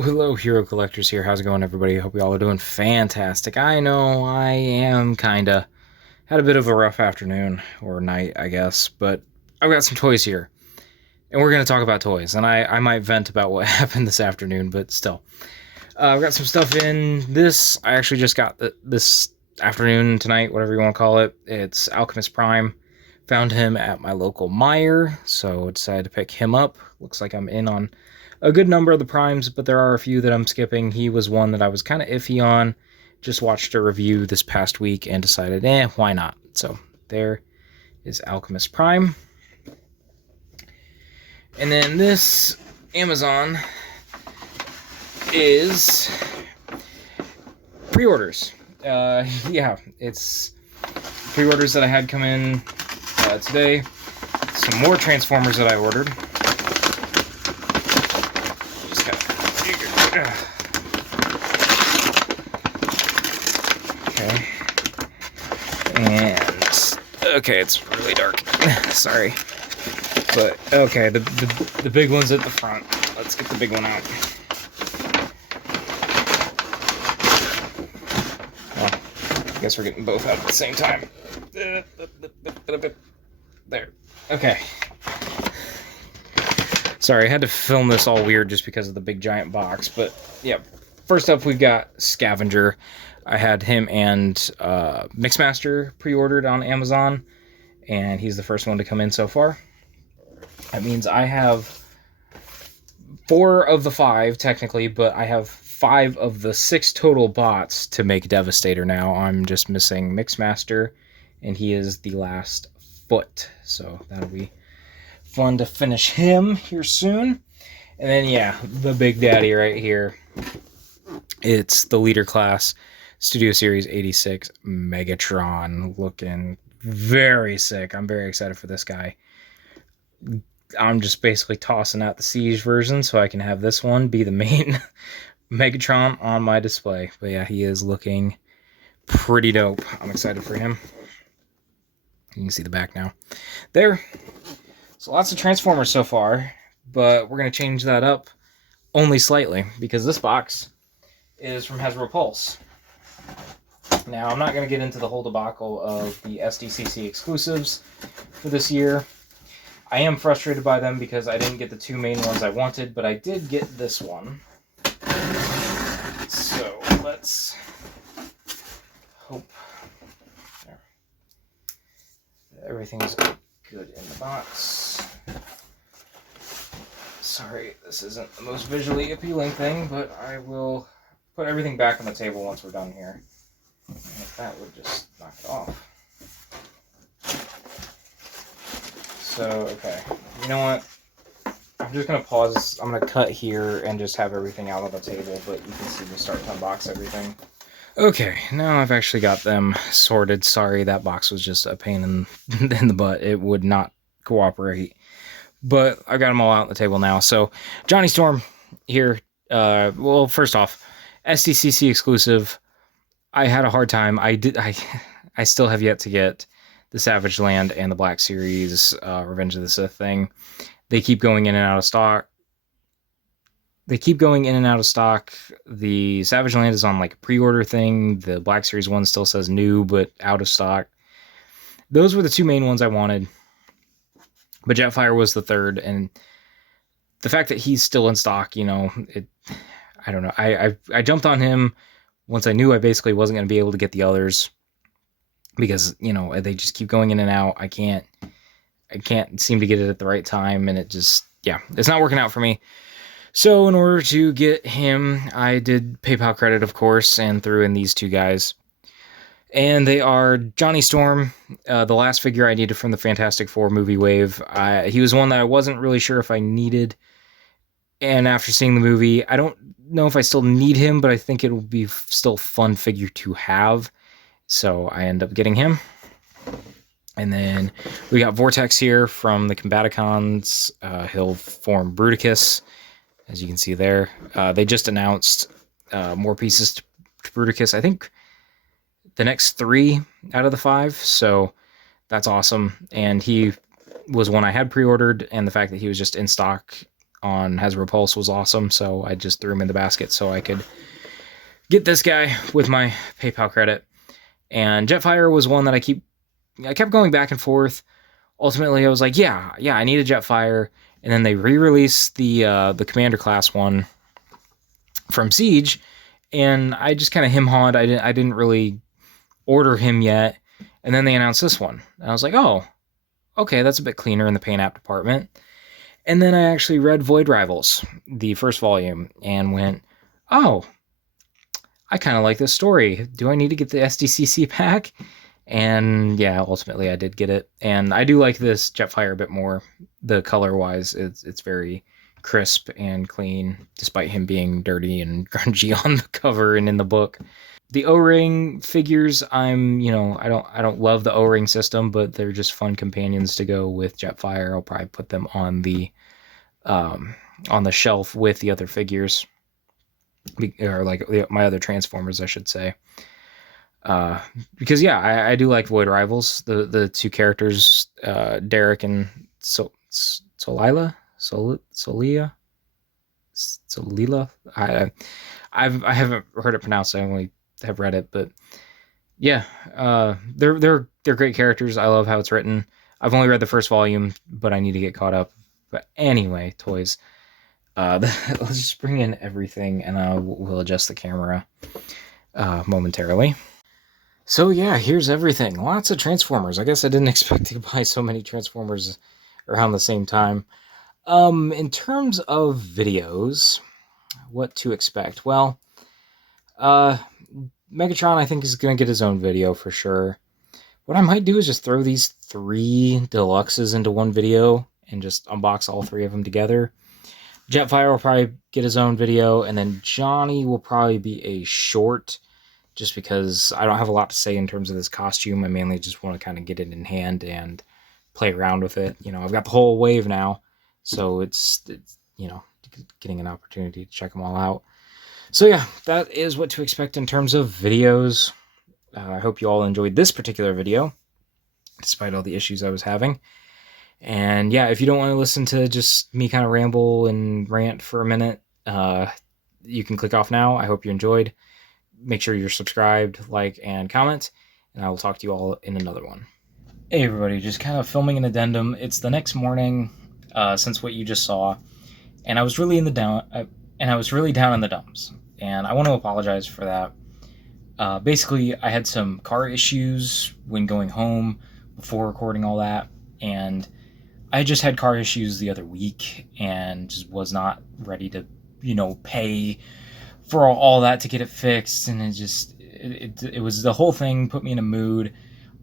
Hello, Hero Collectors here. How's it going, everybody? Hope you all are doing fantastic. I know I am kinda had a bit of a rough afternoon or night, I guess, but I've got some toys here, and we're gonna talk about toys. And I might vent about what happened this afternoon, but still, I've got some stuff in this. I actually just got this afternoon, tonight, whatever you want to call it. It's Alchemist Prime. Found him at my local Meijer, so decided to pick him up. Looks like I'm in on a good number of the primes, but there are a few that I'm skipping. He was one that I was kind of iffy on. Just watched a review this past week and decided, why not? So there is Alchemist Prime. And then this Amazon is pre-orders. Yeah, it's pre-orders that I had come in today. Some more Transformers that I ordered. Just gotta okay. And okay, it's really dark. Sorry. But okay, the big one's at the front. Let's get the big one out. Well, I guess we're getting both out at the same time. There. Okay. Sorry, I had to film this all weird just because of the big giant box, but yeah. First up, we've got Scavenger. I had him and Mixmaster pre-ordered on Amazon, and he's the first one to come in so far. That means I have 4 of the 5, technically, but I have 5 of the 6 total bots to make Devastator now. I'm just missing Mixmaster, and he is the last foot, so that'll be fun to finish him here soon. And then, yeah, the big daddy right here. It's the Leader Class Studio Series 86 Megatron, looking very sick. I'm very excited for this guy. I'm just basically tossing out the Siege version so I can have this one be the main Megatron on my display. But yeah, he is looking pretty dope. I'm excited for him. You can see the back now. There. So lots of Transformers so far, but we're going to change that up only slightly because this box is from Hasbro Pulse. Now, I'm not going to get into the whole debacle of the SDCC exclusives for this year. I am frustrated by them because I didn't get the 2 main ones I wanted, but I did get this one. So, let's hope everything's good in the box. Sorry, this isn't the most visually appealing thing, but I will put everything back on the table once we're done here. And if that would just knock it off. So, okay, you know what? I'm just going to pause. I'm going to cut here and just have everything out on the table, but you can see me start to unbox everything. Okay, now I've actually got them sorted. Sorry, that box was just a pain in the butt. It would not cooperate. But I've got them all out on the table now. So, Johnny Storm here. Well, first off, SDCC exclusive. I had a hard time. I still have yet to get the Savage Land and the Black Series Revenge of the Sith thing. They keep going in and out of stock. The Savage Land is on like a pre-order thing. The Black Series one still says new, but out of stock. Those were the 2 main ones I wanted. But Jetfire was the third, and the fact that he's still in stock, you know, I don't know. I jumped on him once I knew I basically wasn't going to be able to get the others because, you know, they just keep going in and out. I can't seem to get it at the right time, and it just, yeah, it's not working out for me. So in order to get him, I did PayPal credit, of course, and threw in these 2 guys. And they are Johnny Storm, the last figure I needed from the Fantastic Four movie wave. He was one that I wasn't really sure if I needed. And after seeing the movie, I don't know if I still need him, but I think it will be still a fun figure to have. So I end up getting him. And then we got Vortex here from the Combaticons. He'll form Bruticus, as you can see there. They just announced more pieces to Bruticus. I think the next 3 out of the 5, so that's awesome. And he was one I had pre-ordered, and the fact that he was just in stock on Hasbro Pulse was awesome, so I just threw him in the basket so I could get this guy with my PayPal credit. And Jetfire was one that I kept going back and forth. Ultimately, I was like, yeah, I need a Jetfire. And then they re-released the Commander class one from Siege, and I just kind of him-hawed. I didn't really order him yet. And then they announced this one. And I was like, oh, okay, that's a bit cleaner in the paint app department. And then I actually read Void Rivals, the first volume, and went, oh, I kind of like this story. Do I need to get the SDCC pack? And yeah, ultimately I did get it. And I do like this Jetfire a bit more. The color-wise, it's very crisp and clean, despite him being dirty and grungy on the cover and in the book. The O-ring figures, I don't love the O-ring system, but they're just fun companions to go with Jetfire. I'll probably put them on the shelf with the other figures, or like my other Transformers, I should say. Because yeah, I do like Void Rivals. The two characters, Derek and Solila. I haven't heard it pronounced. I only have read it, but yeah, they're great characters. I love how it's written. I've only read the first volume, but I need to get caught up. But anyway, toys. Let's just bring in everything, and we'll adjust the camera momentarily. So yeah, here's everything. Lots of Transformers. I guess I didn't expect to buy so many Transformers around the same time. In terms of videos, what to expect? Well, Megatron, I think, is going to get his own video for sure. What I might do is just throw these 3 deluxes into one video and just unbox all 3 of them together. Jetfire will probably get his own video, and then Johnny will probably be a short, just because I don't have a lot to say in terms of this costume. I mainly just want to kind of get it in hand and play around with it. I've got the whole wave now, so it's getting an opportunity to check them all out. So yeah, that is what to expect in terms of videos. I hope you all enjoyed this particular video, despite all the issues I was having. And yeah, if you don't want to listen to just me kind of ramble and rant for a minute, you can click off now. I hope you enjoyed. Make sure you're subscribed, like, and comment, and I will talk to you all in another one. Hey everybody, just kind of filming an addendum. It's the next morning since what you just saw, and I was really down in the dumps, and I want to apologize for that. Basically, I had some car issues when going home before recording all that, and I just had car issues the other week and just was not ready to, pay for all that to get it fixed. And it was, the whole thing put me in a mood.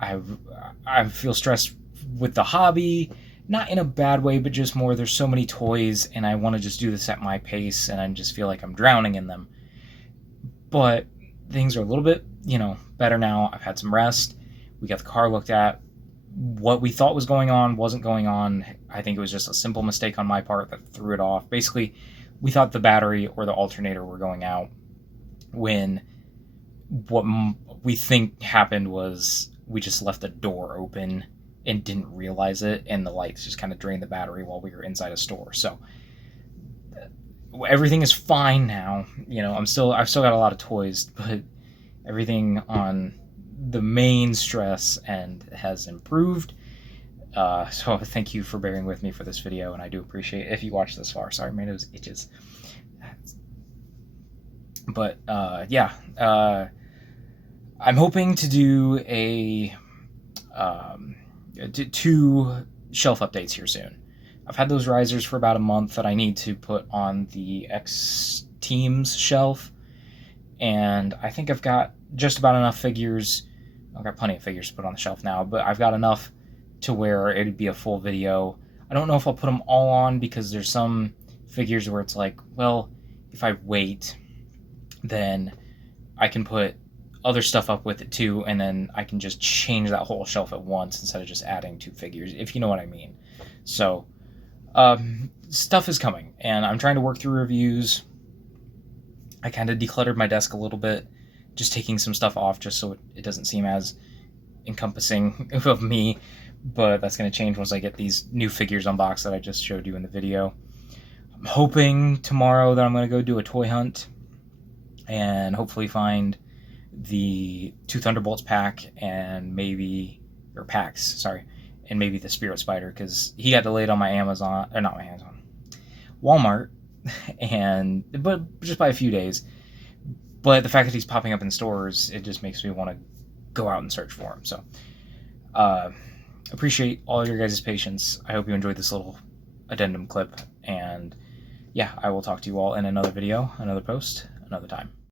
I feel stressed with the hobby, not in a bad way, but just more, there's so many toys and I want to just do this at my pace, and I just feel like I'm drowning in them. But things are a little bit, better now. I've had some rest. We got the car looked at. What we thought was going on wasn't going on. I think it was just a simple mistake on my part that threw it off. Basically, we thought the battery or the alternator were going out, when what we think happened was we just left the door open and didn't realize it, and the lights just kind of drained the battery while we were inside a store. So everything is fine now. I've still got a lot of toys, but everything on the main stress end has improved. So thank you for bearing with me for this video, and I do appreciate it if you watched this far. Sorry, my nose itches. But yeah, I'm hoping to do a 2 shelf updates here soon. I've had those risers for about a month that I need to put on the X Teams shelf, and I think I've got just about enough figures. I've got plenty of figures to put on the shelf now, but I've got enough to where it'd be a full video. I don't know if I'll put them all on, because there's some figures where it's like, well, if I wait, then I can put other stuff up with it too, and then I can just change that whole shelf at once instead of just adding 2 figures, if you know what I mean. So stuff is coming, and I'm trying to work through reviews. I kind of decluttered my desk a little bit, just taking some stuff off just so it doesn't seem as encompassing of me, but that's going to change once I get these new figures unboxed that I just showed you in the video. I'm hoping tomorrow that I'm going to go do a toy hunt and hopefully find the 2 Thunderbolts pack and maybe, or packs, sorry, and maybe the Spirit Spider, because he got delayed on my Amazon, or not my Amazon, Walmart, but just by a few days. But the fact that he's popping up in stores, it just makes me want to go out and search for him. So, appreciate all your guys' patience. I hope you enjoyed this little addendum clip, and yeah, I will talk to you all in another video, another post, another time.